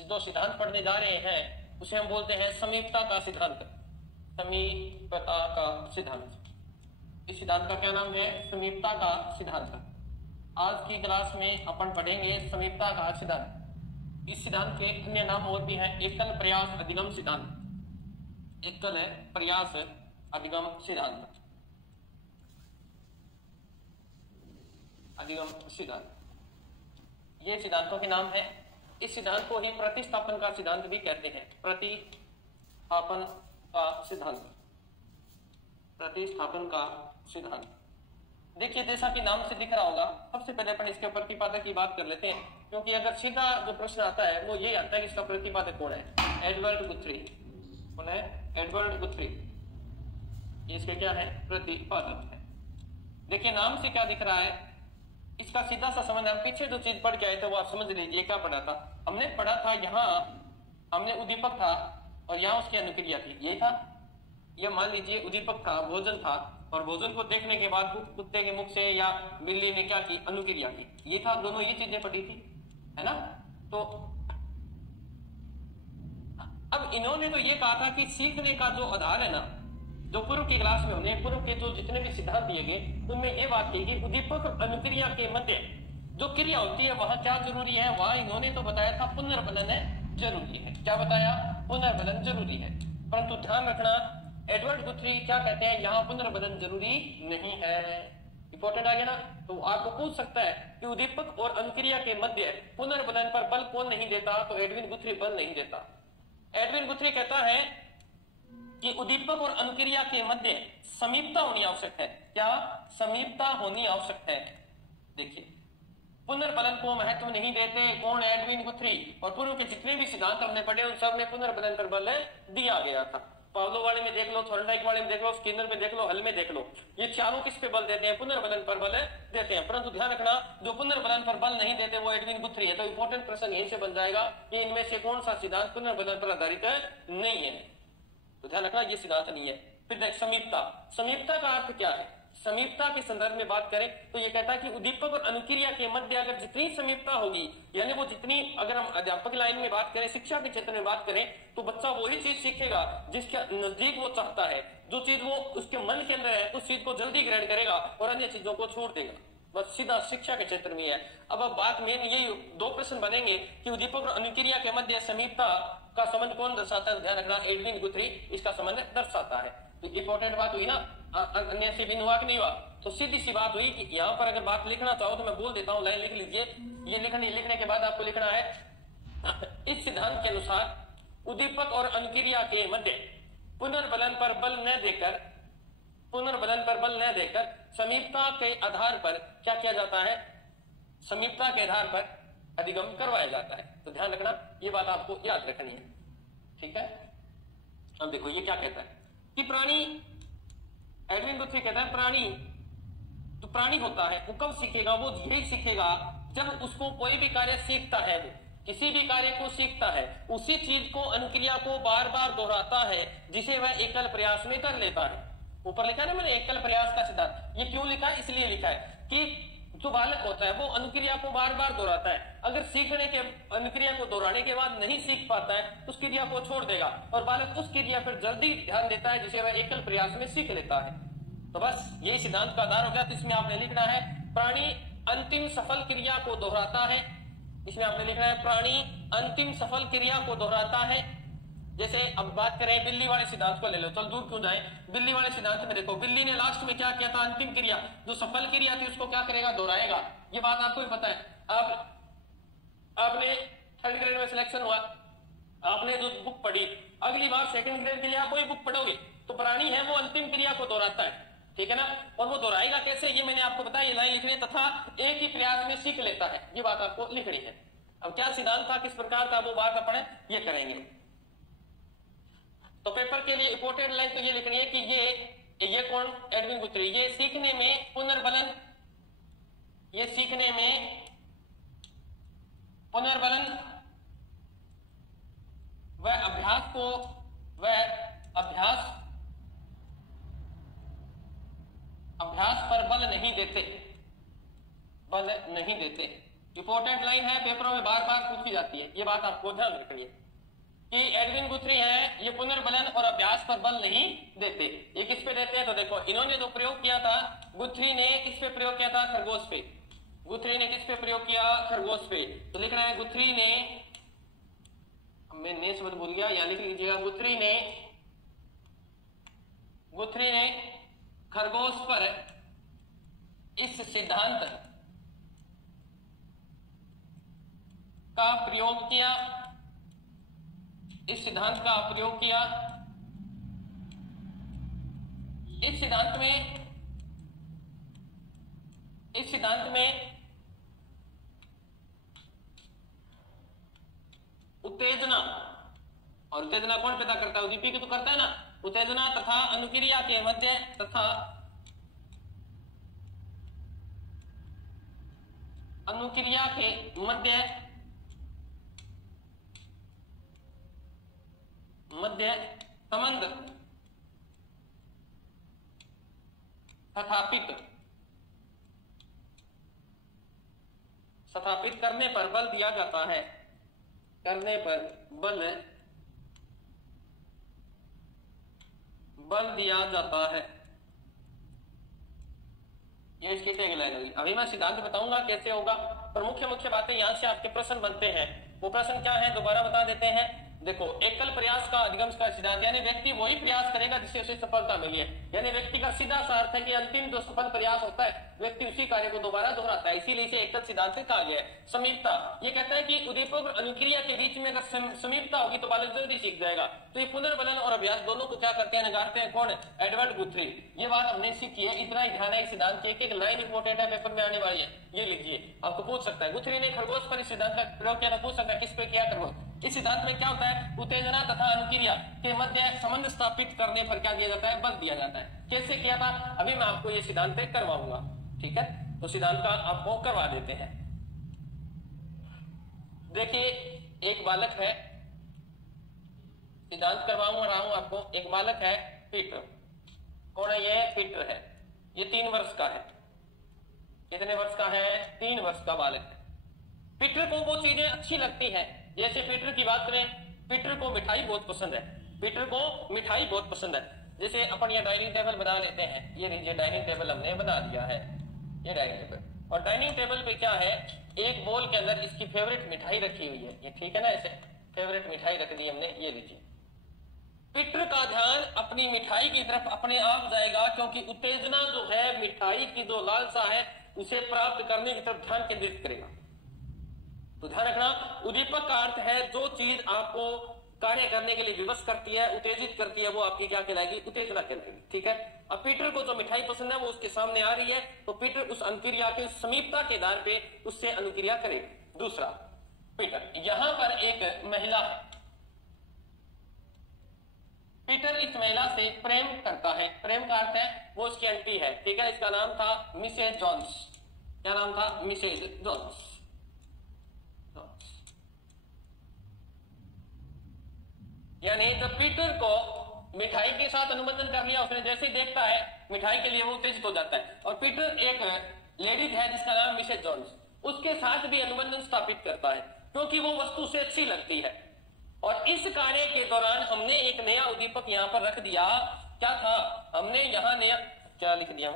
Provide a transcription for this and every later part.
जो सिद्धांत पढ़ने जा रहे हैं उसे हम बोलते हैं समीपता का सिद्धांत। समीपता का सिद्धांत, इस सिद्धांत का क्या नाम है? समीपता का सिद्धांत। आज की क्लास में अपन पढ़ेंगे समीपता का सिद्धांत। इस सिद्धांत के अन्य नाम और भी हैं। एकल प्रयास अधिगम सिद्धांत, एकल प्रयास अधिगम सिद्धांत, अधिगम सिद्धांत, ये सिद्धांतों के नाम है। इस सिद्धांत को ही प्रतिस्थापन का सिद्धांत भी कहते हैं। प्रतिस्थापन का सिद्धांत, प्रतिस्थापन का सिद्धांत। देखिए जैसा कि नाम से दिख रहा होगा, सबसे पहले अपन इसके प्रतिपादक की बात कर लेते हैं, क्योंकि अगर सीधा जो प्रश्न आता है वो ये आता है कि इसका प्रतिपादक कौन है? एडवर्ड गुथ्री। कौन है? एडवर्ड गुथ्री। इसके क्या है? प्रतिपादक है। देखिए नाम से क्या दिख रहा है, इसका सीधा सा संबंध, हम पीछे जो चीज पढ़ के आए थे वो आप समझ लीजिए। क्या पढ़ा था हमने? पढ़ा था यहाँ हमने उद्दीपक था और यहाँ उसकी अनुक्रिया थी, यही था। ये मान लीजिए उद्दीपक था, भोजन था, और भोजन को देखने के बाद कुत्ते के मुख से या बिल्ली ने क्या की? अनुक्रिया की। ये था, दोनों ये चीजें पढ़ी थी, है ना। तो अब इन्होंने तो ये कहा था कि सीखने का जो आधार है ना, जो पूर्व की क्लास में हमने पूर्व के जो जितने भी सिद्धांत दिए गए उनमें ये बात की कि उद्दीपक और अनुक्रिया के मध्य जो क्रिया होती है वहां क्या जरूरी है? वहां इन्होंने तो बताया था पुनर्बलन जरूरी है। क्या बताया? पुनर्बलन जरूरी है। परंतु ध्यान रखना, एडवर्ड गुथ्री क्या कहते हैं? यहाँ पुनर्बलन जरूरी नहीं है। इंपॉर्टेंट आ गया ना। तो आपको पूछ सकता है कि उद्दीपक और अनुक्रिया के मध्य पुनर्बलन पर बल कौन नहीं देता? तो एडविन गुथ्री बल नहीं देता। एडविन गुथ्री कहता है कि उद्दीपक और अनुक्रिया के मध्य समीपता होनी आवश्यक है। क्या? समीपता होनी आवश्यक है। देखिए पुनर्बलन को महत्व नहीं देते कौन? एडविन गुथ्री। और पूर्व के जितने भी सिद्धांत हमने पढ़े उन सब में पुनर्बलन पर बल दिया गया था। पावलो वाले में देख लो, थॉर्नडाइक वाले में देख लो, स्किनर में देख लो, हल में देख लो, ये चारों किस पे बल देते हैं? पुनर्बलन पर बल देते हैं। परंतु ध्यान रखना, जो पुनर्बलन पर बल नहीं देते वो एडविन गुथ्री है। तो इंपॉर्टेंट प्रश्न यहीं से बन जाएगा कि इनमें से कौन सा सिद्धांत पुनर्बलन पर आधारित नहीं है? तो ध्यान रखना ये सिद्धांत नहीं है। फिर देख समीपता, समीपता का अर्थ क्या है? समीपता के संदर्भ में बात करें तो ये कहता है कि उद्दीपक और अनुक्रिया के मध्य अगर जितनी समीपता होगी, यानी वो जितनी, अगर हम अध्यापक लाइन में बात करें, शिक्षा के क्षेत्र में बात करें, तो बच्चा वही चीज सीखेगा जिसके नजदीक वो चाहता है। जो चीज वो उसके मन के अंदर है उस चीज को जल्दी ग्रहण करेगा और अन्य चीजों को छोड़ देगा। बस सीधा शिक्षा के क्षेत्र में है। अब बात मेन यही, दो प्रश्न बनेंगे कि उद्दीपक और अनुक्रिया के मध्य समीपता का संबंध कौन दर्शाता है? ध्यान रखना, एडविन गुथ्री इसका संबंध दर्शाता है। तो इंपॉर्टेंट बात हुई ना, अन्य से भिन्न हुआ कि नहीं हुआ? तो सीधी सी बात हुई कि यहाँ पर अगर बात लिखना चाहो तो मैं बोल देता हूँ, लाइन लिख लीजिए। ये लिखने के बाद आपको लिखना है, इस सिद्धांत के अनुसार उद्दीपक और अनुक्रिया के मध्य पुनर्बलन पर बल न देकर, पुनर्बलन पर बल न देकर समीपता के आधार पर क्या किया जाता है? समीपता के आधार पर अधिगम करवाया जाता है। तो ध्यान रखना, ये बात आपको याद रखनी है, ठीक है। अब देखो ये क्या कहता है कि प्राणी, एडविन गुथ्री कहता है प्राणी, तो प्राणी होता है वो कब सीखेगा? वो यही सीखेगा जब उसको कोई भी कार्य सीखता है, वो किसी भी कार्य को सीखता है, उसी चीज को, अनुक्रिया को बार बार दोहराता है जिसे वह एकल प्रयास में कर लेता है। ऊपर लिखा है ना मैंने, एकल प्रयास का सिद्धांत। ये क्यों लिखा है? इसलिए लिखा है कि जो बालक होता है वो अनुक्रिया को बार बार दोहराता है। अगर सीखने के, अनुक्रिया को दोहराने के बाद नहीं सीख पाता है उस क्रिया को छोड़ देगा और बालक उस क्रिया पर जल्दी ध्यान देता है जिसे वह एकल प्रयास में सीख लेता है। तो बस यही सिद्धांत का आधार हो गया। तो इसमें आपने लिखना है प्राणी अंतिम सफल क्रिया को दोहराता है। इसमें आपने लिखना है प्राणी अंतिम सफल क्रिया को दोहराता है। जैसे अब बात करें बिल्ली वाले सिद्धांत को ले लो, चल दूर क्यों जाए। बिल्ली वाले सिद्धांत में देखो, बिल्ली ने लास्ट में क्या किया था? अंतिम क्रिया, जो सफल क्रिया थी उसको क्या करेगा? दोहराएगा। ये बात आपको भी पता है। आपने थर्ड ग्रेड में सिलेक्शन हुआ, आपने जो बुक पढ़ी, अगली बार सेकंड ग्रेड के लिए आप वही बुक पढ़ोगे। तो प्राणी है वो अंतिम क्रिया को दोहराता है, ठीक है ना। और वो दोहराएगा कैसे? ये मैंने आपको बताया, ये लाइन लिखनी है, तथा एक ही प्रयास में सीख लेता है। ये बात आपको लिखनी है। अब क्या सिद्धांत था, किस प्रकार का, वो बात अपने ये करेंगे। तो पेपर के लिए इंपोर्टेंट लाइन तो ये लिखनी है कि ये कौन? एडविन गुथ्री। ये सीखने में पुनर्बलन, ये सीखने में पुनर्बलन वह अभ्यास को, वह अभ्यास पर बल नहीं देते, बल नहीं देते। इंपॉर्टेंट लाइन है, पेपरों में बार बार पूछी जाती है, ये बात आपको ध्यान रखनी है कि एडविन गुथरी है ये पुनर्बलन और अभ्यास पर बल नहीं देते। ये किस पे देते हैं? तो देखो इन्होंने जो प्रयोग किया था, गुथरी ने किस पे प्रयोग किया था? खरगोश पे। गुथरी ने किस पे प्रयोग किया? खरगोश पे। तो लिख रहे हैं गुथरी ने, मैं शब्द भूल गया, यहां लिख लीजिएगा, गुथरी ने खरगोश पर इस सिद्धांत का प्रयोग किया, इस सिद्धांत का प्रयोग किया। इस सिद्धांत में उत्तेजना, और उत्तेजना कौन पैदा करता है? उद्दीपक तो करता है ना। उत्तेजना तथा अनुक्रिया के मध्य संबंध स्थापित करने पर बल दिया जाता है, करने पर बल दिया जाता है। ये इसकी टैगलाइन होगी। अभी मैं सिद्धांत बताऊंगा कैसे होगा, पर मुख्य बातें यहां से आपके प्रश्न बनते हैं। वो प्रश्न क्या है दोबारा बता देते हैं। देखो, एकल प्रयास का अधिगम का सिद्धांत, यानी व्यक्ति वही प्रयास करेगा जिससे उसे सफलता मिली है। यानी व्यक्ति का सीधा सा अर्थ है कि अंतिम जो सफल प्रयास होता है व्यक्ति उसी कार्य को दोबारा दोहराता है, इसीलिए इसे एकल सिद्धांत कहा गया है। समीपता, ये कहता है कि उद्दीपक और अनुक्रिया के बीच में अगर समीपता होगी तो बालक जल्दी सीख जाएगा। तो ये पुनर्बलन और अभ्यास दोनों को क्या करते हैं? नकारते हैं। कौन? एडवर्ड गुथरी। ये बात हमने सीखी है, इतना ही ध्यान है। सिद्धांत की एक लाइन इंपोर्टेंट है, पेपर में आने वाली है, ये लिखिए, आपको पूछ सकता है। गुथरी ने खरगोश पर इस सिद्धांत का प्रयोग किया, पूछ सकता है किस पे किया? खरगोश। इस सिद्धांत में क्या होता है? उत्तेजना तथा अनुक्रिया के मध्य संबंध स्थापित करने पर क्या दिया जाता है? बल दिया जाता है। कैसे किया था? अभी मैं आपको ये सिद्धांत करवाऊंगा, ठीक है? तो सिद्धांत का आपको करवा देते हैं। देखिए, एक बालक है, सिद्धांत करवाऊंगा रहा हूं आपको। एक बालक है पीटर। कौन है ये? पीटर है। ये 3 वर्ष का है। कितने वर्ष का है? 3 वर्ष का बालक है। पीटर को वो चीजें अच्छी लगती है, जैसे पीटर की बात करें, पीटर को मिठाई बहुत पसंद है। पीटर को मिठाई बहुत पसंद है। जैसे अपन ये डाइनिंग टेबल बना लेते हैं, ये लीजिए डाइनिंग टेबल हमने बना दिया है, ये डाइनिंग टेबल। और डाइनिंग टेबल पे क्या है? एक बोल के अंदर इसकी फेवरेट मिठाई रखी हुई है, ये ठीक है ना, ऐसे फेवरेट मिठाई रख दी हमने, ये लीजिए। पीटर का ध्यान अपनी मिठाई की तरफ अपने आप जाएगा, क्योंकि उत्तेजना जो है, मिठाई की जो लालसा है, उसे प्राप्त करने की तरफ ध्यान केंद्रित करेगा। तो ध्यान रखना, उद्दीपक का अर्थ है जो चीज आपको कार्य करने के लिए विवश करती है, उत्तेजित करती है, वो आपकी क्या कहलाएगी? उत्तेजना कहलाएगी, ठीक है? अब पीटर को जो मिठाई पसंद है वो उसके सामने आ रही है, तो पीटर उस अनुक्रिया के समीपता के आधार पे उससे अनुक्रिया करेगा। दूसरा, पीटर, यहां पर एक महिला है, पीटर इस महिला से प्रेम करता है। प्रेम का अर्थ है वो उसकी आंटी है, ठीक है? इसका नाम था मिसेज जॉन्स। क्या नाम था? Mrs Jones. यानी जब पीटर को मिठाई के साथ अनुबंधन कर लिया उसने, जैसे ही देखता है मिठाई के लिए वो उत्तेजित हो जाता है। और पीटर एक लेडीज है जिसका नाम मिसेज जॉन्स, उसके साथ भी अनुबंधन स्थापित करता है, क्योंकि वो वस्तु से अच्छी लगती है। और इस कार्य के दौरान हमने एक नया उद्दीपक यहाँ पर रख दिया। क्या था? हमने यहाँ नया क्या लिख दिया?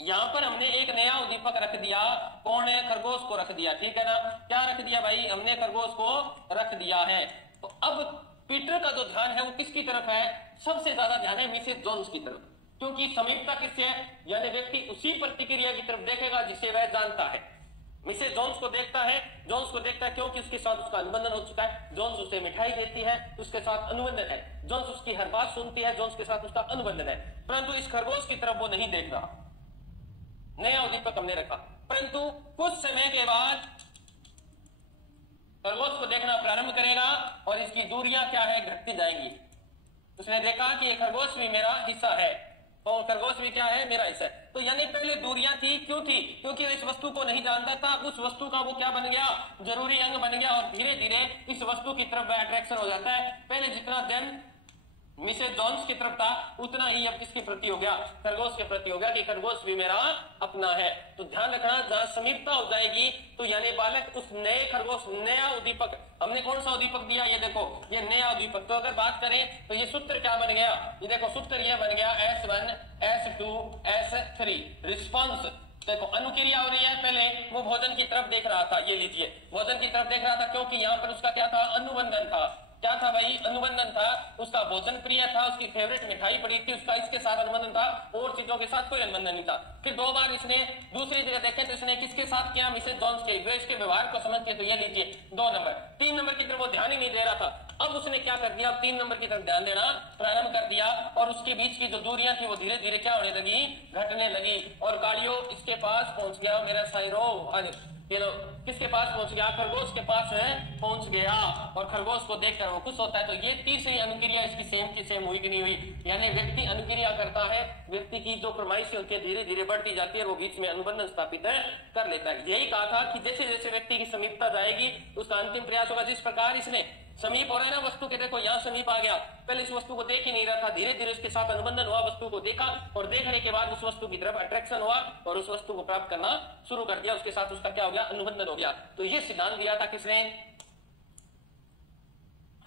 यहाँ पर हमने एक नया उद्दीपक रख दिया। कौन है? खरगोश को रख दिया, ठीक है ना? क्या रख दिया भाई? हमने खरगोश को रख दिया है। तो अब पीटर का जो ध्यान है वो किसकी तरफ है? सबसे ज्यादा ध्यान है मिसेज जॉन्स की तरफ, क्योंकि समीपता किससे है? यानी व्यक्ति उसी प्रतिक्रिया की तरफ देखेगा जिसे वह जानता है। मिसेज जॉन्स को देखता है, क्योंकि उसके साथ उसका अनुबंधन हो चुका है। जॉन्स उसे मिठाई देती है, उसके साथ अनुबंधन है। जॉन्स उसकी हर बात सुनती है, जॉन्स के साथ उसका अनुबंधन है। परंतु इस खरगोश की तरफ वो नहीं देख रहा। नया उद्दीपक हमने रखा, परंतु कुछ समय के बाद खरगोश को देखना प्रारंभ करेगा और इसकी दूरियां क्या है? घटती जाएंगी। उसने देखा कि ये खरगोश भी मेरा हिस्सा है, और खरगोश भी क्या है? मेरा हिस्सा है। तो यानी पहले दूरियां थी, क्यों थी? क्योंकि इस वस्तु को नहीं जानता था। उस वस्तु का वो क्या बन गया? जरूरी अंग बन गया, और धीरे धीरे इस वस्तु की तरफ अट्रैक्शन हो जाता है। पहले जितना दिन मिसेज जॉन्स की तरफ था उतना ही अब किसके प्रति हो गया, खरगोश के प्रति हो गया कि खरगोश भी मेरा अपना है। तो ध्यान रखना जहां समीपता हो जाएगी तो यानी बालक उस नए खरगोश, नया उद्दीपक, हमने कौन सा उद्दीपक दिया, ये देखो ये नया उद्दीपक। तो अगर बात करें तो ये सूत्र क्या बन गया, ये देखो सूत्र ये बन गया S1 S2 S3 रिस्पॉन्स। देखो अनुक्रिया हो रही है, पहले वो भोजन की तरफ देख रहा था, ये लीजिए भोजन की तरफ देख रहा था क्योंकि यहाँ पर उसका क्या था, अनुबंधन था। क्या था भाई, अनुबंधन था, उसका भोजन प्रिय था, उसकी फेवरेट मिठाई पड़ी थी, उसका इसके साथ अनुबंधन था, और चीजों के साथ कोई अनुबंधन नहीं था। फिर 2 बार इसने दूसरी जगह देखे तो इसने किसके साथ किया, मिसेज जॉन्स के, वे इसके व्यवहार को समझ के, तो ये लीजिए 2 नंबर। 3 नंबर की तरफ वो ध्यान ही नहीं दे रहा था, अब उसने क्या कर दिया, 3 नंबर की तरफ ध्यान देना प्रारंभ कर दिया, और उसके बीच की जो दूरियां थी वो धीरे धीरे क्या होने लगी, घटने लगी, और गाड़ियों इसके पास पहुंच गया मेरा साइरो, ये लो किसके पास पहुंच गया, खरगोश के पास पहुंच गया, और खरगोश को देखकर वो खुश होता है। तो ये तीसरी अनुक्रिया इसकी सेम की सेम हुई कि नहीं हुई, यानी व्यक्ति अनुक्रिया करता है, व्यक्ति की जो फरमाइशें होती है धीरे धीरे बढ़ती जाती है, वो बीच में अनुबंधन स्थापित कर लेता है। यही कहा था कि जैसे जैसे व्यक्ति की समीपता जाएगी उसका अंतिम प्रयास होगा। जिस प्रकार इसने समीप हो रहा है ना वस्तु के, देखो यहाँ समीप आ गया, पहले इस वस्तु को देख ही नहीं रहा था, धीरे धीरे उसके साथ अनुबंधन हुआ, वस्तु को देखा, और देखने के बाद उस वस्तु की तरफ अट्रैक्शन हुआ और उस वस्तु को प्राप्त करना शुरू कर दिया, उसके साथ उसका क्या हो गया, अनुबंधन हो गया। तो ये सिद्धांत दिया था किसने,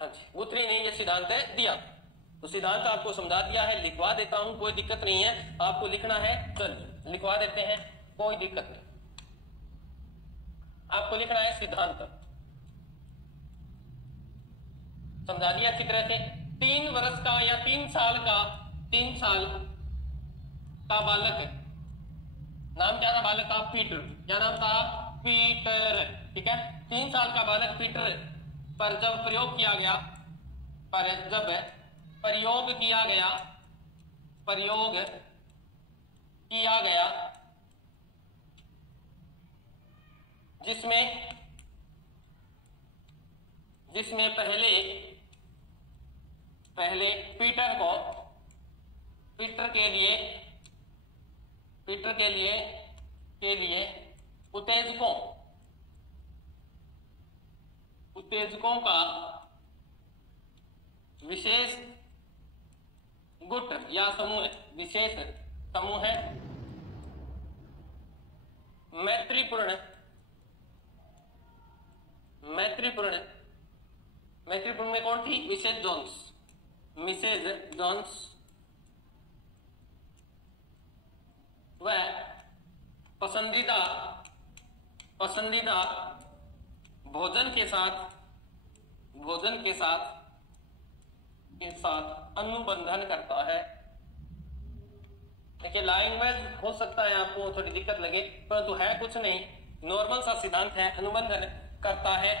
हाँ जी गुथरी ने ये सिद्धांत दिया। तो सिद्धांत आपको समझा दिया है, लिखवा देता हूं, कोई दिक्कत नहीं है, आपको लिखना है, चल लिखवा देते हैं, कोई दिक्कत नहीं। आपको लिखना है सिद्धांत, समझा दिया अच्छी तरह से। 3 वर्ष का या 3 साल का, 3 साल का बालक है, नाम क्या था बालक का, पीटर, क्या नाम था, पीटर, ठीक है। 3 साल का बालक पीटर पर जब प्रयोग किया गया, पर जब प्रयोग किया गया, प्रयोग किया गया, जिसमें पहले पीटर के लिए उत्तेजकों का विशेष गुट या विशेष समूह है, मैत्रीपूर्ण में कौन थी, मिसेज जॉन्स वह पसंदीदा भोजन के साथ अनुबंधन करता है। देखिए लैंग्वेज हो सकता है आपको थोड़ी दिक्कत लगे, परंतु है कुछ नहीं, नॉर्मल सा सिद्धांत है, अनुबंधन करता है,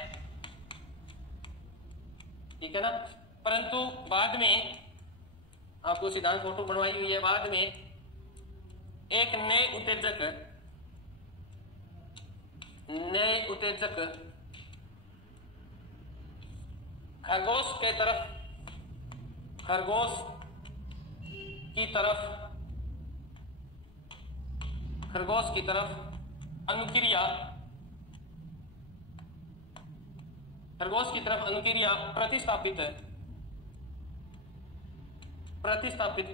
ठीक है ना। परंतु बाद में आपको सिद्धांत फोटो बनवाई हुई है, बाद में एक नए उत्तेजक खरगोश की तरफ अनुक्रिया प्रतिस्थापित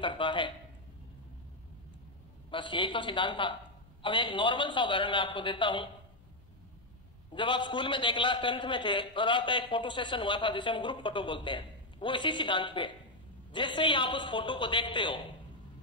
करता है। बस यही तो सिद्धांत था। अब एक नॉर्मल सा उदाहरण मैं आपको देता हूं। जब आप स्कूल में क्लास 10th में थे और आपका एक फोटो सेशन हुआ था जिसे हम ग्रुप फोटो बोलते हैं, वो इसी सिद्धांत पे, जैसे ही आप उस फोटो को देखते हो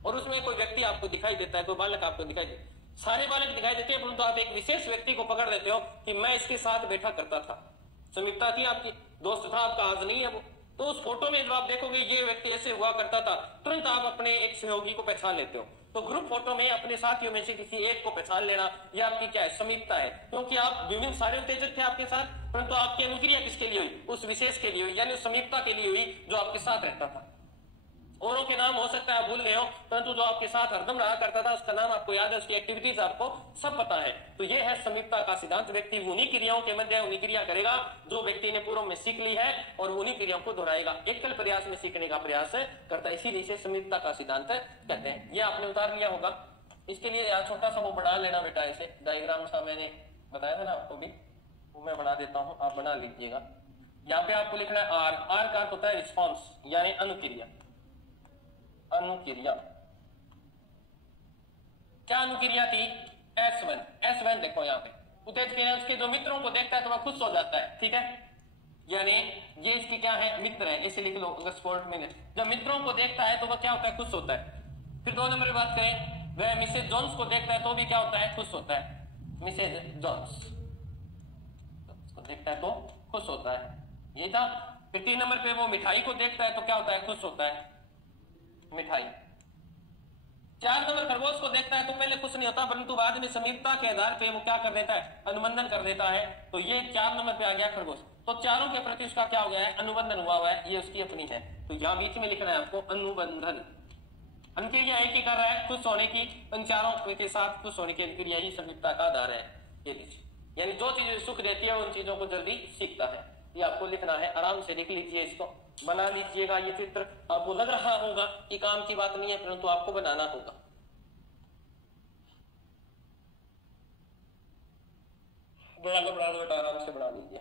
और उसमें कोई व्यक्ति आपको दिखाई देता है, कोई बालक आपको दिखाई देता है, सारे बालक दिखाई देते हैं, परंतु आप एक विशेष व्यक्ति को पकड़ लेते हो कि मैं इसके साथ बैठा करता था, समीपता थी आपकी, दोस्त था आपका, आज नहीं है वो। तो उस फोटो में जब आप देखोगे ये व्यक्ति ऐसे हुआ करता था, तुरंत आप अपने एक सहयोगी को पहचान लेते हो। तो ग्रुप फोटो में अपने साथियों में से किसी एक को पहचान लेना यह आपकी क्या है, समीपता है, क्योंकि आप विभिन्न सारे उत्तेजक थे आपके साथ, परंतु आपकी अनुक्रिया किसके लिए हुई, उस विशेष के लिए हुई, यानी उस समीपता के लिए हुई जो आपके साथ रहता था। औरों के नाम हो सकता है आप भूल गए हो, परंतु जो आपके साथ हरदम रहा करता था उसका नाम आपको याद है, उसकी एक्टिविटीज आपको सब पता है। तो ये है समीपता का सिद्धांत। व्यक्ति उन्हीं क्रियाओं के मध्य उन्हीं क्रिया करेगा जो व्यक्ति ने पूर्व में सीख ली है और उन्हीं क्रियाओं को दोहराएगा, एकल प्रयास में सीखने का प्रयास करता है, इसीलिए इसे समीपता का सिद्धांत कहते हैं। ये आपने उतार लिया होगा। इसके लिए यहाँ छोटा सा वो बना लेना बेटा, ऐसे डायग्राम सा मैंने बताया था ना आपको भी, वो मैं बना देता हूँ, आप बना लीजिएगा। यहाँ पे आपको लिखना है आर का अर्थ होता है रिस्पॉन्स यानी अनुक्रिया, अनुक्रिया। क्या अनुक्रिया थी? S1 देखो यहाँ पे उत्तेजक उसके जो मित्रों को देखता है तो वह खुश हो जाता है, ठीक है, यानी ये इसकी क्या है, मित्र है, इसे लिख लो अगर स्पोर्ट में। जब मित्रों को देखता है तो वह क्या होता है, खुश होता है। फिर 2 नंबर की बात करें, वह मिसेज जोन्स को देखता है तो भी क्या होता है, खुश होता है, मिसेज जोन्स को देखता है तो खुश होता है, यही था। फिर 3 नंबर पे वो मिठाई को देखता है तो क्या होता है, खुश होता है, मिठाई। 4 नंबर खरगोश को देखता है तो पहले कुछ नहीं होता, परंतु बाद में समीपता के आधार पे वो क्या कर देता है, अनुबंधन कर देता है। तो ये 4 नंबर पे आ गया खरगोश। तो चारों के प्रति उसका क्या हो गया है, अनुबंधन हुआ हुआ है, ये उसकी अपनी है। तो यहां बीच में लिखना है आपको अनुबंधन। अनुक्रिया एक ही कर रहा है, खुश होने की, उन चारों के साथ खुश होने की अनुक्रिया ही समीपता का आधार है। ये लीजिए, यानी जो चीजें सुख देती है उन चीजों को जल्दी सीखता है। ये आपको लिखना है, आराम से लिख लीजिए, इसको बना लीजिएगा। ये चित्र आपको लग रहा होगा कि काम की बात नहीं है, परंतु आपको बनाना होगा। बड़ा बेटा आराम से बना लीजिए।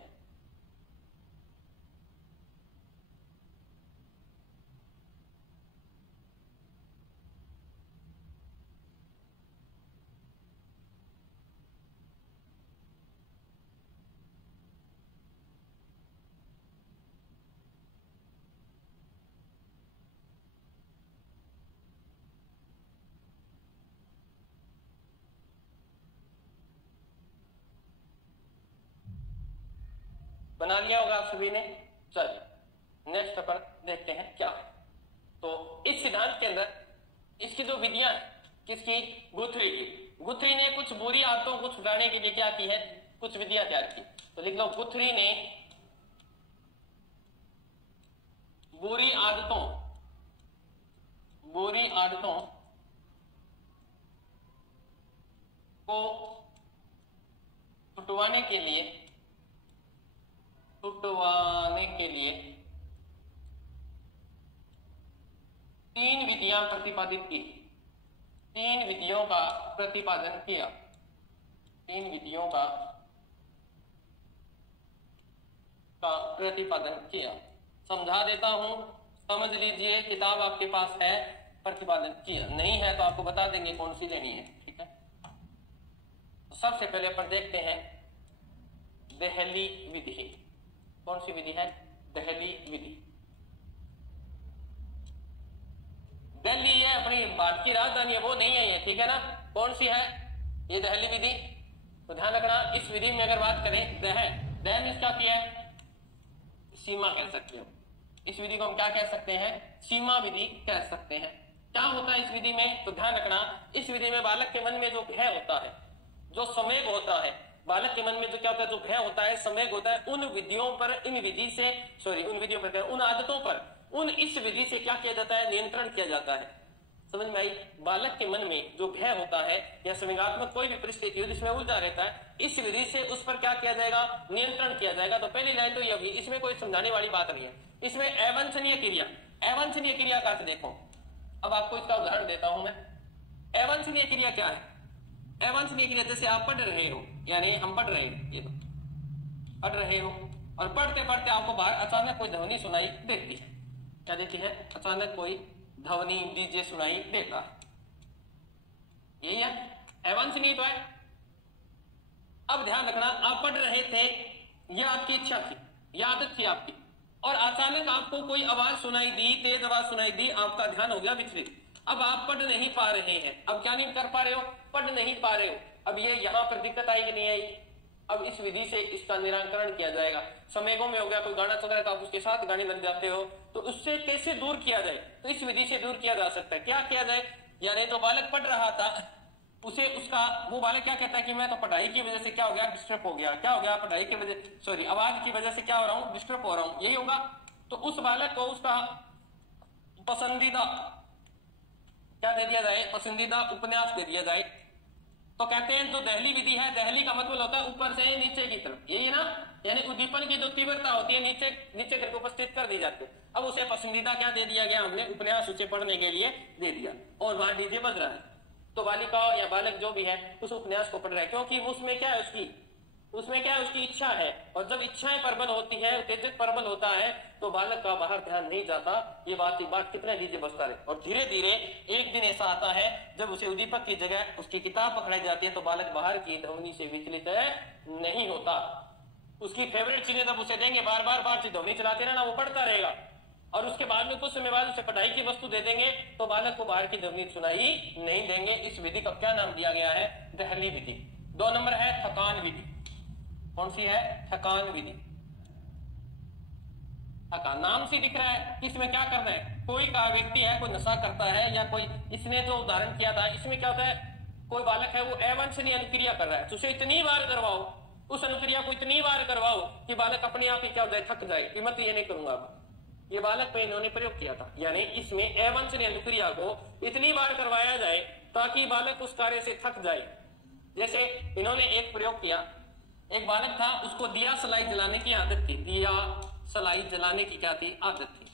बना लिया होगा आप सभी ने। चलिए नेक्स्ट अपन देखते हैं क्या है। तो इस सिद्धांत के अंदर इसकी जो विधियां, किसकी, गुथरी की। गुथरी ने कुछ बुरी आदतों को छुड़ाने के लिए क्या की है, कुछ विधियां तैयार की। तो लिख लो, गुथरी ने बुरी आदतों को छुटवाने के लिए 3 विधियां प्रतिपादित की। 3 विधियों का प्रतिपादन किया। 3 विधियों का प्रतिपादन किया। समझा देता हूं, समझ लीजिए, किताब आपके पास है, प्रतिपादन किया नहीं है तो आपको बता देंगे कौन सी लेनी है, ठीक है। तो सबसे पहले अपन देखते हैं दहली विधि। कौन सी विधि है, दहली विधि। दिल्ली है अपनी भारत की राजधानी है, वो नहीं है ये, ठीक है ना। कौन सी है ये, दहली विधि। तो ध्यान रखना, इस विधि में अगर बात करें, दह मीन्स क्या किया है, सीमा कह सकते हो। इस विधि को हम क्या कह सकते हैं, सीमा विधि कह सकते हैं। क्या होता है इस विधि में, तो ध्यान रखना, इस विधि में बालक के मन में जो भय होता है, जो संवेग होता है, बालक के मन में जो क्या होता है, जो भय होता है, संवेग होता है, उन विधियों पर, उन आदतों पर, इस विधि से क्या किया जाता है, नियंत्रण किया जाता है। समझ में आई। बालक के मन में जो भय होता है या संवेगात्मक कोई भी परिस्थिति हो जिसमें उलझा रहता है, इस विधि से उस पर क्या किया जाएगा, नियंत्रण किया जाएगा। तो पहली लाइन तो ये होगी, इसमें कोई समझाने वाली बात नहीं है। इसमें अवांछनीय क्रिया का अर्थ देखो। अब आपको इसका उदाहरण देता हूं मैं। अवांछनीय क्रिया क्या है, अवांछनीय क्रिया जैसे आप पढ़ रहे हो, यानी हम पढ़ रहे हैं, ये तो पढ़ रहे हो, और पढ़ते पढ़ते आपको बाहर अचानक कोई ध्वनि सुनाई देती है। क्या देती है, अचानक कोई ध्वनि, डीजे सुनाई देता है, यही है, अवांछनीय तो है। अब ध्यान रखना, आप पढ़ रहे थे, यह आपकी इच्छा थी, यह आदत थी आपकी, और अचानक आपको कोई आवाज सुनाई दी, तेज आवाज सुनाई दी, आपका ध्यान हो गया विचलित। अब आप पढ़ नहीं पा रहे हैं। अब क्या नहीं कर पा रहे हो, पढ़ नहीं पा रहे हो। अब ये यहां पर दिक्कत आई कि नहीं आई। अब इस विधि से इसका निराकरण किया जाएगा। संवेगों में हो गया, कोई गाना चल रहा है तो आप उसके साथ गाने लग जाते हो, तो उससे कैसे दूर किया जाए, तो इस विधि से दूर किया जा सकता है। क्या किया जाए, यानी जो बालक पढ़ रहा था उसे वो बालक क्या कहता है कि मैं तो पढ़ाई की वजह से क्या हो गया, डिस्टर्ब हो गया। क्या हो गया, पढ़ाई की वजह, आवाज की वजह से क्या हो रहा हूं, डिस्टर्ब हो रहा हूं, यही होगा। तो उस बालक को उसका पसंदीदा क्या दे दिया जाए, पसंदीदा उपन्यास दे दिया जाए। तो कहते हैं जो दहली विधि है, दहली का मतलब होता है ऊपर से नीचे की तरफ, यही है ना, यानी उद्दीपन की जो तीव्रता होती है नीचे करके उपस्थित कर दी जाती है। अब उसे पसंदीदा क्या दे दिया गया, हमने उपन्यास उसे पढ़ने के लिए दे दिया, और वहां डीजे बज रहा है। तो बालिका या बालक जो भी है उस उपन्यास को पढ़ रहा है, क्योंकि उसमें क्या है, उसकी उसमें क्या है, उसकी इच्छा है, और जब इच्छाएं प्रबल होती है, उत्तेजक प्रबल होता है, तो बालक का बाहर ध्यान नहीं जाता। ये बात कितने लीजिए बसता रहे। और धीरे धीरे एक दिन ऐसा आता है जब उसे उद्दीपक की जगह उसकी किताब पकड़ाई जाती है, तो बालक बाहर की ध्वनि से विचलित नहीं होता। उसकी फेवरेट चीजें जब उसे देंगे, बार बार ध्वनि चलाते रहना, वो पढ़ता रहेगा। और उसके बाद में कुछ समय बाद उसे पढ़ाई की वस्तु दे देंगे, तो बालक को बाहर की ध्वनि सुनाई नहीं देंगे। इस विधि का क्या नाम दिया गया है? दहली विधि। 2 नंबर है थकान विधि। कौन सी है? थकान विधि। थकान नाम से दिख रहा है कि इसमें क्या करना है। कोई का व्यक्ति है, कोई नशा करता है, या कोई, इसने जो उदाहरण किया था, इसमें क्या होता है, कोई बालक है वो अवांछनीय अनुक्रिया कर रहा है, तो उसे इतनी बार करवाओ, उस अनुक्रिया को इतनी बार करवाओ कि बालक अपने आप ही क्या हो जाए, थक जाए कि मैं तो ये नहीं करूंगा। ये बालक पे इन्होंने प्रयोग किया था, यानी इसमें अवांछनीय अनुक्रिया को इतनी बार करवाया जाए ताकि बालक उस कार्य से थक जाए। जैसे इन्होंने एक प्रयोग किया, एक बालक था, उसको दिया सलाई जलाने की आदत थी। दिया सलाई जलाने की क्या थी? आदत थी।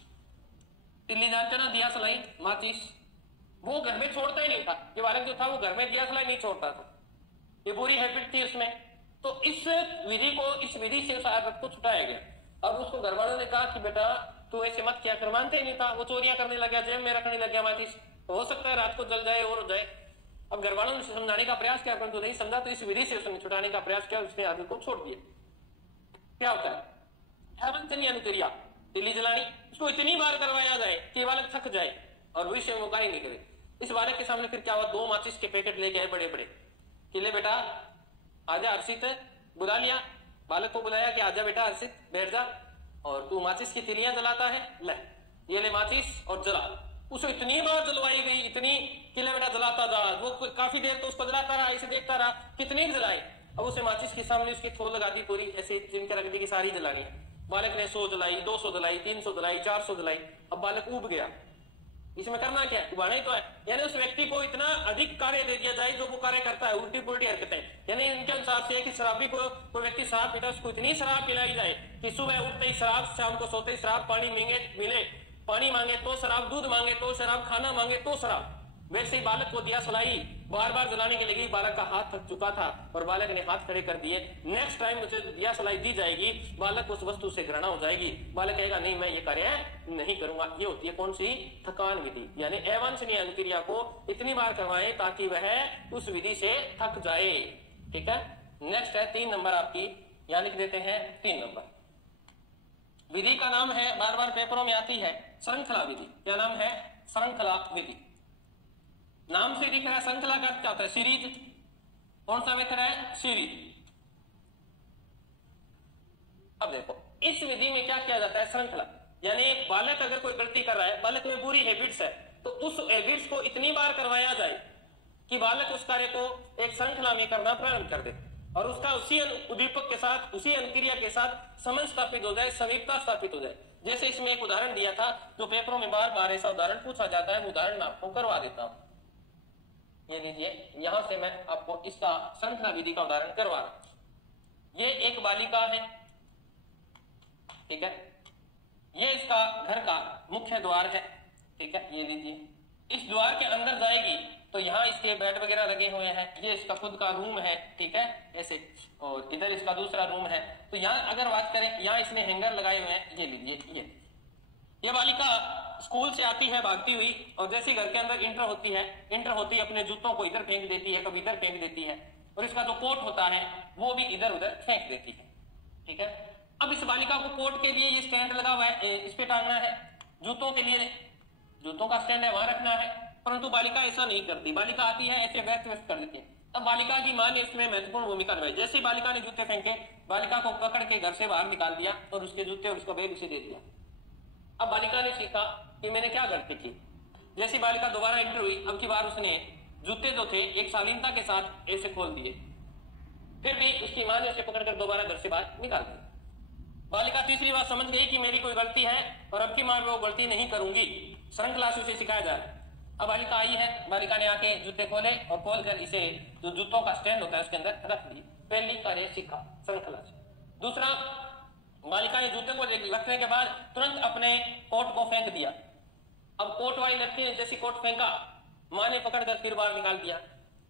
तिल्ली जानते ना, दिया सलाई, माचिस, वो घर में छोड़ता ही नहीं था। ये बालक जो था वो घर में दिया सलाई नहीं छोड़ता था, ये बुरी हैबिट थी उसमें। तो इस विधि से उस आदत को छुटाया गया। अब उसको घर वालों ने कहा कि बेटा तू ऐसे मत किया कर, मानते ही नहीं था। वो चोरियां करने लग गया, जेब में रखने लग गया माचिस, हो सकता है रात को जल जाए और हो जाए। अब घर वालों ने समझाने का प्रयास किया, परंतु नहीं समझा, तो इस विधि से उसने छुटाने का प्रयास किया, उसने आदत को छोड़ दिया। क्या होता है? अवांछनीय अनुक्रिया, तिल्ली जलानी, उसको इतनी बार करवाया जाए कि बालक थक जाए और विषय वो कार्य नहीं करे। इस बालक के सामने फिर क्या हुआ, 2 माचिस के पैकेट लेके आए बड़े बड़े, कि ले बेटा आजा हर्षित, बुला लिया बालक को, बुलाया कि आजा बेटा हर्षित बैठ जा, और तू माचिस की तिलियां जलाता है, ले ये ले माचिस और जला। उसे इतनी बार जलवाई गई, इतनी कि ले बेटा जलाता जा। वो काफी देर तो उसको जलाता रहा, इसे देखता रहा कितनी जलाए। अब उसे माचिस के सामने उसकी थोल लगा दी पूरी, ऐसे जिनके रख दी कि सारी जलानी। बालक ने 100 जलाई, 200 जलाई, 300 जलाई, 400 जलाई। अब बालक ऊब गया, इसमें करना क्या है? उबाना ही तो है। यानी उस व्यक्ति को इतना अधिक कार्य दे दिया जाए जो वो कार्य करता है, उल्टी पुल्टी हरकतें। यानी इनके अनुसार से कि शराबी को, कोई व्यक्ति शराब पीता है, उसको इतनी शराब पिलाई जाए कि सुबह उठते ही शराब, शाम को सोते ही शराब, पानी मिले पानी मांगे तो शराब, दूध मांगे तो शराब, खाना मांगे तो शराब। वैसे ही बालक को दिया सलाई बार बार जलाने के लगी, बालक का हाथ थक चुका था और बालक ने हाथ खड़े कर दिए। नेक्स्ट टाइम मुझे दिया सलाई दी जाएगी, बालक उस वस्तु से घृणा हो जाएगी, बालक कहेगा नहीं मैं ये कार्य नहीं करूंगा। ये होती है कौन सी? थकान विधि। यानी अवांछनीय अनुक्रिया को इतनी बार करवाएं ताकि वह उस विधि से थक जाए। ठीक है, नेक्स्ट है 3 नंबर आपकी, यहां लिख देते हैं 3 नंबर। विधि का नाम है, बार बार पेपरों में आती है, श्रृंखला विधि। क्या नाम है? श्रृंखला विधि। नाम से दिख रहा है, श्रृंखला का क्या होता है? सीरीज। कौन सा मेथड है? सीरीज। अब देखो इस विधि में क्या किया जाता है? श्रृंखला। यानी बालक अगर कोई गलती कर रहा है, बालक में बुरी हैबिट्स है, तो उस हैबिट्स को इतनी बार करवाया जाए कि बालक उस कार्य को एक श्रृंखला में करना प्रारंभ कर दे, और उसका उसी उद्दीपक के साथ, उसी अनुक्रिया के साथ समझ स्थापित हो जाए, समीपता स्थापित हो जाए। जैसे इसमें एक उदाहरण दिया था जो पेपरों में बार बार ऐसा उदाहरण पूछा जाता है, वो उदाहरण मैं आपको करवा देता हूं। ये लीजिए, यहां से मैं आपको इसका श्रृंखला विधि का उदाहरण करवा रहा हूं। ये एक बालिका है, ठीक है, ये इसका घर का मुख्य द्वार है, ठीक है, ये लीजिए। इस द्वार के अंदर जाएगी तो यहाँ इसके बेड वगैरह लगे हुए हैं, ये इसका खुद का रूम है, ठीक है, ऐसे, और इधर इसका दूसरा रूम है। तो यहाँ अगर बात करें, यहाँ इसने हैंगर लगाए हुए हैं, ये लीजिए। ये बालिका स्कूल से आती है भागती हुई, और जैसे घर के अंदर इंटर होती है अपने जूतों को इधर फेंक देती है, कभी इधर फेंक देती है, और इसका जो कोट होता है वो भी इधर उधर फेंक देती है, ठीक है। अब इस बालिका को कोट के लिए ये स्टैंड लगा हुआ है, इस पे टांगना है, जूतों के लिए जूतों का स्टैंड है वहां रखना है, परंतु बालिका ऐसा नहीं करती। बालिका आती है ऐसे व्यस्त कर देती है। अब बालिका की मां ने इसमें महत्वपूर्ण भूमिका निभाई। जैसे बालिका ने जूते फेंके, बालिका को पकड़ के घर से बाहर निकाल दिया और उसके जूते और उसका बैग उसे दे दिया। अब बालिका ने सीखा कि मैंने क्या गलती की। जैसी बालिका दोबारा इंटर हुई, अब की बार उसने जूते जो थे एक शालीनता के साथ ऐसे खोल दिए, फिर भी उसकी मां ने उसे पकड़कर दोबारा घर से बाहर निकाल दिया। बालिका तीसरी बार समझ गई कि मेरी कोई गलती है और अब की बार वो गलती नहीं करूंगी। श्रृंखला से उसे सिखाया जा रहा है। अब बालिका आई है, बालिका ने आके जूते खोले और खोलकर इसे जो जूतों का स्टैंड होता है उसके अंदर रख दी। पहली कार्य सीखा श्रृंखला से। दूसरा, बालिका ने जूते को रखने के बाद तुरंत अपने कोट को फेंक दिया। अब कोट वाली लड़की ने जैसी कोट फेंका, मां ने पकड़कर फिर बाहर निकाल दिया।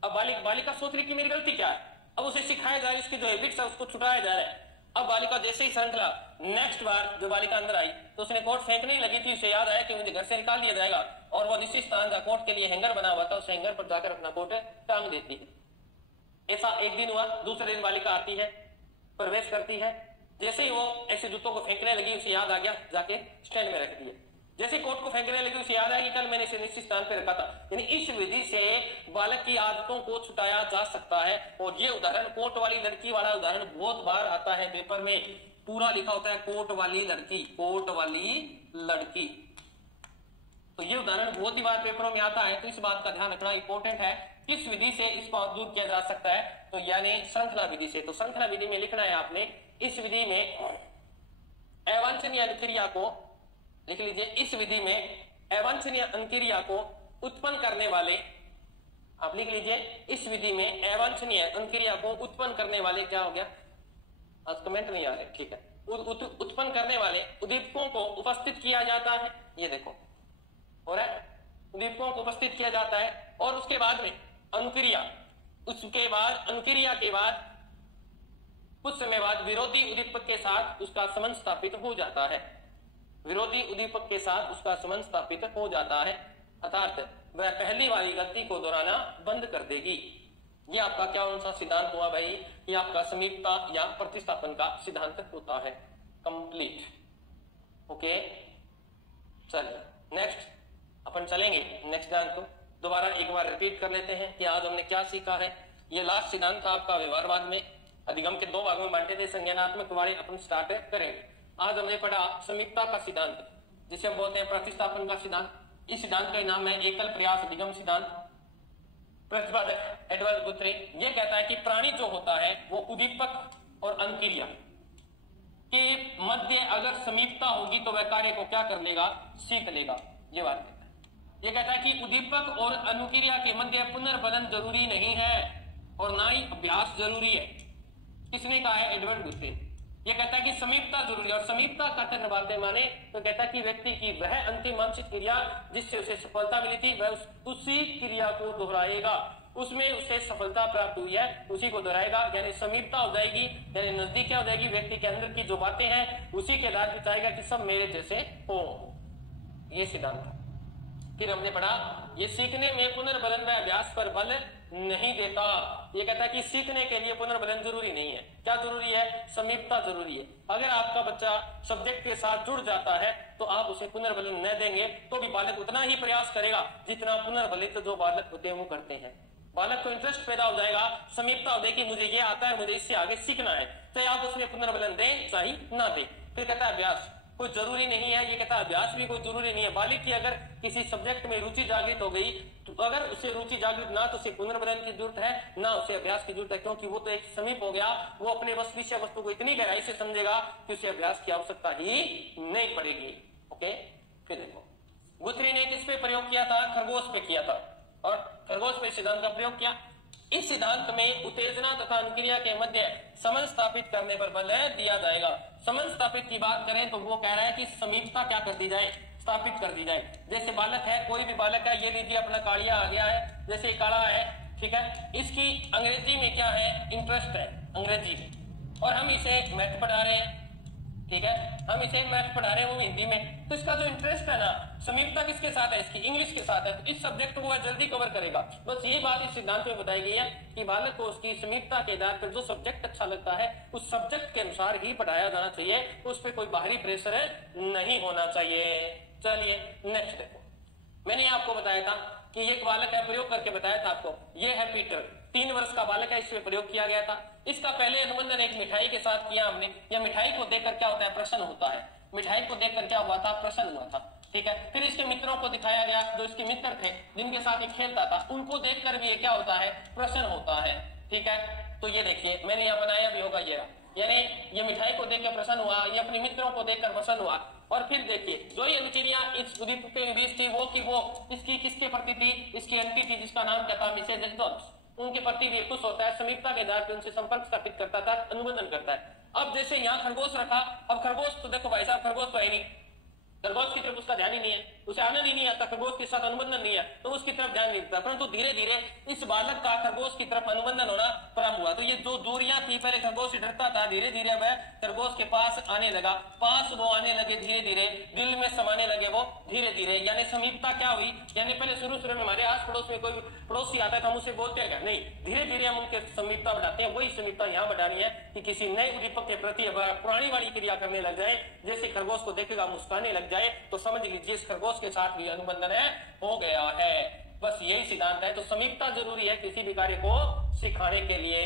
अब बालिका सोच रही कि मेरी गलती क्या है, अब उसे सिखाया जा रहा है, उसकी जो हैबिट्स है उसको छुटाया जा रहा है। अब बालिका जैसे ही श्रृंखला नेक्स्ट बार जो बालिका अंदर आई तो उसने कोट फेंकने ही लगी थी, उसे याद आया कि मुझे घर से निकाल दिया जाएगा, और वो निश्चित स्थान का कोट के लिए हैंगर बना हुआ था, उस हैंगर पर जाकर अपना कोट टांग देती है। ऐसा एक दिन हुआ, दूसरे दिन बालिका आती है, प्रवेश करती है, जैसे ही वो ऐसे जूतों को फेंकने लगी उसे याद आ गया, जाके स्टैंड में रख दिया। जैसे कोट को फेंकने लगी उसे याद आया कि कल मैंने इसे निश्चित स्थान पर रखा था। यानी इस विधि से बालक की आदतों को छुटाया जा सकता है। और ये उदाहरण कोट वाली लड़की वाला उदाहरण बहुत बार आता है पेपर में, पूरा लिखा होता है कोट वाली लड़की, कोट वाली लड़की। तो ये उदाहरण बहुत ही बार पेपरों में आता है, तो इस बात का ध्यान रखना इंपॉर्टेंट है। किस विधि से इसको दूर किया जा सकता है, तो यानी श्रृंखला विधि से। तो श्रृंखला विधि में लिखना है आपने, इस विधि में अवांछनीय अनुक्रिया को लिख लीजिए। इस विधि में अवांछनीय अनुक्रिया को उत्पन्न करने वाले, आप लिख लीजिए, इस विधि में अवांछनीय अनुक्रिया को उत्पन्न करने वाले, क्या हो गया आज कमेंट नहीं आ रहे, ठीक है, उत्पन्न करने वाले उद्दीपकों को उपस्थित किया जाता है। ये देखो हो रहा है, उद्दीपकों को उपस्थित किया जाता है, और उसके बाद में अनुक्रिया, उसके बाद अनुक्रिया के बाद कुछ समय बाद विरोधी उद्दीपक के साथ उसका संबंध स्थापित हो जाता है, विरोधी उद्दीपक के साथ उसका संबंध स्थापित हो जाता है, अर्थात वह पहली वाली गलती को दोहराना बंद कर देगी। ये आपका क्या कौन सा सिद्धांत हुआ भाई, ये आपका समीपता या प्रतिस्थापन का सिद्धांत होता है। Complete, okay. चलिए नेक्स्ट अपन चलेंगे, नेक्स्ट सिद्धांत को दोबारा एक बार रिपीट कर लेते हैं कि आज हमने क्या सीखा है। ये लास्ट सिद्धांत था आपका व्यवहारवाद में, अधिगम के दो भागों में बांटे थे, संज्ञानात्मक वाले अपन स्टार्ट करेंगे। आज हमने पढ़ा समीपता का सिद्धांत, जिसे हम बोलते हैं प्रतिस्थापन का सिद्धांत। इस सिद्धांत का नाम है एकल प्रयास अधिगम सिद्धांत। प्रतिपादक एडवर्ड गुथ्री ये कहता है कि प्राणी जो होता है वो उद्दीपक और अनुक्रिया के मध्य अगर समीपता होगी तो वह कार्य को क्या कर लेगा, सीख लेगा। ये बात कहता है। ये कहता है कि उद्दीपक और अनुक्रिया के मध्य पुनर्बलन जरूरी नहीं है और ना ही अभ्यास जरूरी है। किसने कहा है, एडवर्ड गुथ्री। ये कहता है कि समीपता जरूरी है, और समीपता का तर्क माने तो कहता है कि व्यक्ति की वह अंतिम मानसिक क्रिया जिससे उसे सफलता मिली थी वह उसी क्रिया को दोहराएगा, उसमें उसे सफलता प्राप्त हुई है उसी को दोहराएगा। यानी समीपता हो जाएगी, यानी नजदीक हो जाएगी, व्यक्ति के अंदर की जो बातें हैं उसी के आधार पर चाहेगा कि सब मेरे जैसे हो। ये सिद्धांत। फिर हमने पढ़ा ये सीखने में पुनर्बलन व अभ्यास पर बल नहीं देता। ये कहता है कि सीखने के लिए पुनर्बलन जरूरी नहीं है। क्या जरूरी है, समीपता जरूरी है। अगर आपका बच्चा सब्जेक्ट के साथ जुड़ जाता है तो आप उसे पुनर्बलन न देंगे तो भी बालक उतना ही प्रयास करेगा जितना पुनर्बलित जो बालक होते हैं वो करते हैं। बालक को इंटरेस्ट पैदा हो जाएगा, समीपता हो जाएगी, मुझे ये आता है, मुझे इससे आगे सीखना है, चाहे आप उसमें पुनर्बलन दें चाहे ना दें। फिर कहता है अभ्यास कोई जरूरी नहीं है। ये कहता है अभ्यास भी कोई जरूरी नहीं है। बालिक की अगर किसी सब्जेक्ट में रुचि जागृत हो गई तो अगर उसे रुचि जागृत ना तो उसे पुनर्बलन की जरूरत है ना उसे अभ्यास की जरूरत है, क्योंकि वो तो एक समीप हो गया, वो अपने विषय वस्तु को इतनी गहराई से समझेगा कि उसे अभ्यास की आवश्यकता ही नहीं पड़ेगी। ओके, फिर देखो गुथ्री ने किस पे प्रयोग किया था, खरगोश पे किया था, और खरगोश पे सिद्धांत का प्रयोग किया। इस सिद्धांत में उत्तेजना तथा अनुक्रिया के मध्य संबंध स्थापित करने पर बल दिया जाएगा। संबंध स्थापित की बात करें तो वो कह रहा है कि समीपता क्या कर दी जाए, स्थापित कर दी जाए। जैसे बालक है, कोई भी बालक है, ये लीजिए अपना कालिया आ गया है, जैसे काला है, ठीक है, इसकी अंग्रेजी में क्या है, इंटरेस्ट है अंग्रेजी में, और हम इसे मैथ पढ़ा रहे हैं, ठीक है, हम इसे मैथ पढ़ा रहे हैं वो हिंदी में, तो इसका जो इंटरेस्ट है ना, समीपता किसके साथ है, इसकी इंग्लिश के साथ है, तो इस सब्जेक्ट को वह जल्दी कवर करेगा। बस ये बात इस सिद्धांत में बताई गई है कि बालक को उसकी समीपता के आधार पर जो सब्जेक्ट अच्छा लगता है उस सब्जेक्ट के अनुसार ही पढ़ाया जाना चाहिए, उस पर कोई बाहरी प्रेशर नहीं होना चाहिए। चलिए नेक्स्ट देखो, मैंने आपको बताया था कि एक बालक है, प्रयोग करके बताया था आपको, ये है पीटर, 3 वर्ष का बालक है, इसमें प्रयोग किया गया था। इसका पहले अनुबंधन एक मिठाई के साथ किया हमने। यह मिठाई को देखकर क्या होता है, प्रसन्न होता है। मिठाई को देखकर क्या हुआ था, प्रसन्न हुआ था, ठीक है। फिर इसके मित्रों को दिखाया गया, जो इसके मित्र थे जिनके साथ ये खेलता था, उनको देखकर भी ये क्या होता है, प्रसन्न होता है, ठीक है। तो ये देखिए मैंने यहाँ बनाया भी होगा, यानी ये मिठाई को देखकर प्रसन्न हुआ, ये अपने मित्रों को देखकर प्रसन्न हुआ। और फिर देखिए जो ये अनुक्रिया इस उद्दीपक के बीच थी वो की वो इसकी किसके प्रति थी, इसकी एंटी थी जिसका नाम क्या था, मिसेज एडवर्ड्स, उनके प्रति भी खुश होता है, समीपता के आधार पर उनसे संपर्क स्थापित करता था, अनुबंधन करता है। अब जैसे यहाँ खरगोश रखा, अब खरगोश तो देखो भाई साहब, खरगोश तो है नहीं, खरगोश की तरफ उसका ध्यान ही नहीं है, उसे आनंद ही नहीं आता, खरगोश के साथ अनुबंधन नहीं है, तो उसकी तरफ ध्यान नहीं देता। परंतु धीरे धीरे इस बालक का खरगोश की तरफ अनुबंधन होना प्रारंभ हुआ। तो ये जो दूरियां थी, पहले खरगोश से डरता था, धीरे धीरे वह खरगोश के पास आने लगा, पास वो आने लगे, धीरे धीरे दिल में समाने लगे वो धीरे धीरे। यानी समीपता क्या हुई, यानी पहले शुरू में हमारे आस पड़ोस में कोई पड़ोसी आता है तो हम उसे बोलते हैं नहीं, धीरे धीरे हम उनके समीपता बढ़ाते हैं। वही समीपता यहाँ बढ़ानी है कि किसी नए उद्दीपक के प्रति पुरानी वाली क्रिया करने लग जाए, जैसे खरगोश को देखेगा मुस्कुराने लग जाए, तो समझ लीजिए इस खरगोश के साथ भी अनुबंधन है हो गया है। बस यही सिद्धांत है। तो समीपता जरूरी है किसी भी कार्य को सिखाने के लिए।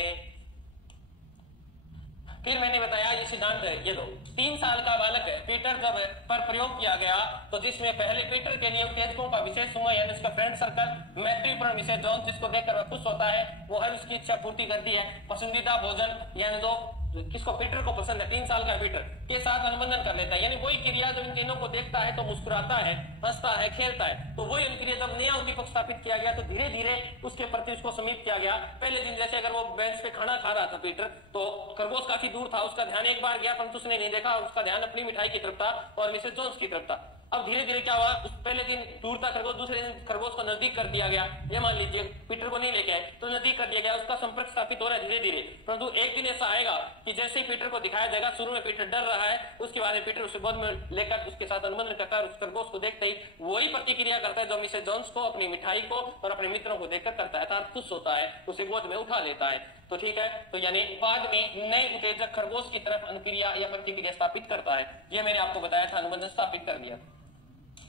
फिर मैंने बताया ये सिद्धांत है, ये दो 3 साल का बालक है, पीटर जब पर प्रयोग किया गया तो जिसमें पहले पीटर के लिए उत्तेजकों का विशेष समूह यानी उसका फ्रेंड सर्कल, मैत्रीपूर्ण विषय जॉन जिसको देखकर वह खुश होता है, वो हर उसकी इच्छा पूर्ति करती है, पसंदीदा भोजन यानी जो किसको पीटर को पसंद है, 3 साल का पीटर के साथ अनुबंधन कर लेता है। यानी वही क्रिया जब इन तीनों को देखता है तो मुस्कुराता है, हंसता है, खेलता है। तो वही क्रिया जब नया उद्दीपक स्थापित किया गया तो धीरे धीरे उसके प्रति उसको समीप किया गया। पहले दिन जैसे अगर वो बेंच पे खाना खा रहा था पीटर, तो खरगोश काफी दूर था, उसका ध्यान एक बार गया परंतु उसने नहीं देखा, उसका ध्यान अपनी मिठाई की तरफ था और मिसेस जोन्स की तरफ था। अब धीरे धीरे क्या हुआ, उस पहले दिन दूर था खरगोश, दूसरे दिन खरगोश को नजदीक कर दिया गया। ये मान लीजिए पीटर को नहीं लेके आए तो नजदीक कर दिया गया, उसका संपर्क स्थापित हो रहा है धीरे धीरे। परंतु एक दिन ऐसा आएगा कि जैसे ही पीटर को दिखाया जाएगा, शुरू में पीटर डर रहा है, उसके बाद पीटर उसे गोद में लेकर उसके साथ अनुबंधन करता है, उस खरगोश को देखते ही वही प्रतिक्रिया करता है जो मिसेस जोन्स को अपनी मिठाई को और अपने मित्रों को देखकर करता है, अर्थात खुश होता है, उसे गोद में उठा लेता है। तो ठीक है, तो यानी बाद में नए उत्तेजक खरगोश की तरफ अनुक्रिया या प्रतिक्रिया स्थापित करता है। ये मैंने आपको बताया था, अनुबंधन स्थापित कर दिया।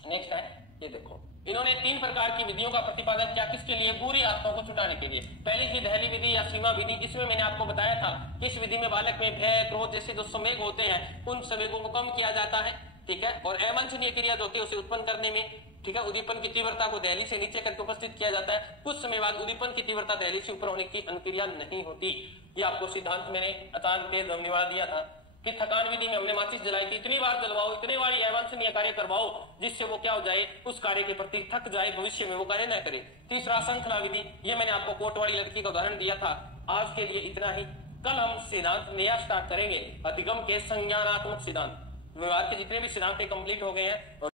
नेक्स्ट है, ये देखो इन्होंने 3 प्रकार की विधियों का प्रतिपादन किया, किसके लिए, बुरी आत्माओं को छुटाने के लिए। पहली थी दहली विधि या सीमा विधि। इसमें मैंने आपको बताया था कि इस विधि में बालक में भय, क्रोध जैसे जो संवेग होते हैं उन संवेगों को कम किया जाता है, ठीक है, और अवांछनीय क्रिया जो होती है उसे उत्पन्न करने में, ठीक है, उद्दीपन की तीव्रता को दहली से नीचे करके उपस्थित किया जाता है। कुछ समय बाद उद्दीपन की तीव्रता दहली से ऊपर होने की अनुक्रिया नहीं होती। ये आपको सिद्धांत मैंने अचानक तेज निवाड़ दिया था कि थकान विधि में हमने माचिस जलाई थी, इतनी बार जलवाओ, इतने बार अवांछनीय कार्य करवाओ जिससे वो क्या हो जाए, उस कार्य के प्रति थक जाए, भविष्य में वो कार्य न करे। तीसरा श्रृंखला विधि, ये मैंने आपको कोट वाली लड़की का उदाहरण दिया था। आज के लिए इतना ही, कल हम सिद्धांत नया स्टार्ट करेंगे, अधिगम के संज्ञानात्मक सिद्धांत। व्यवहार के जितने भी सिद्धांत कंप्लीट हो गए हैं।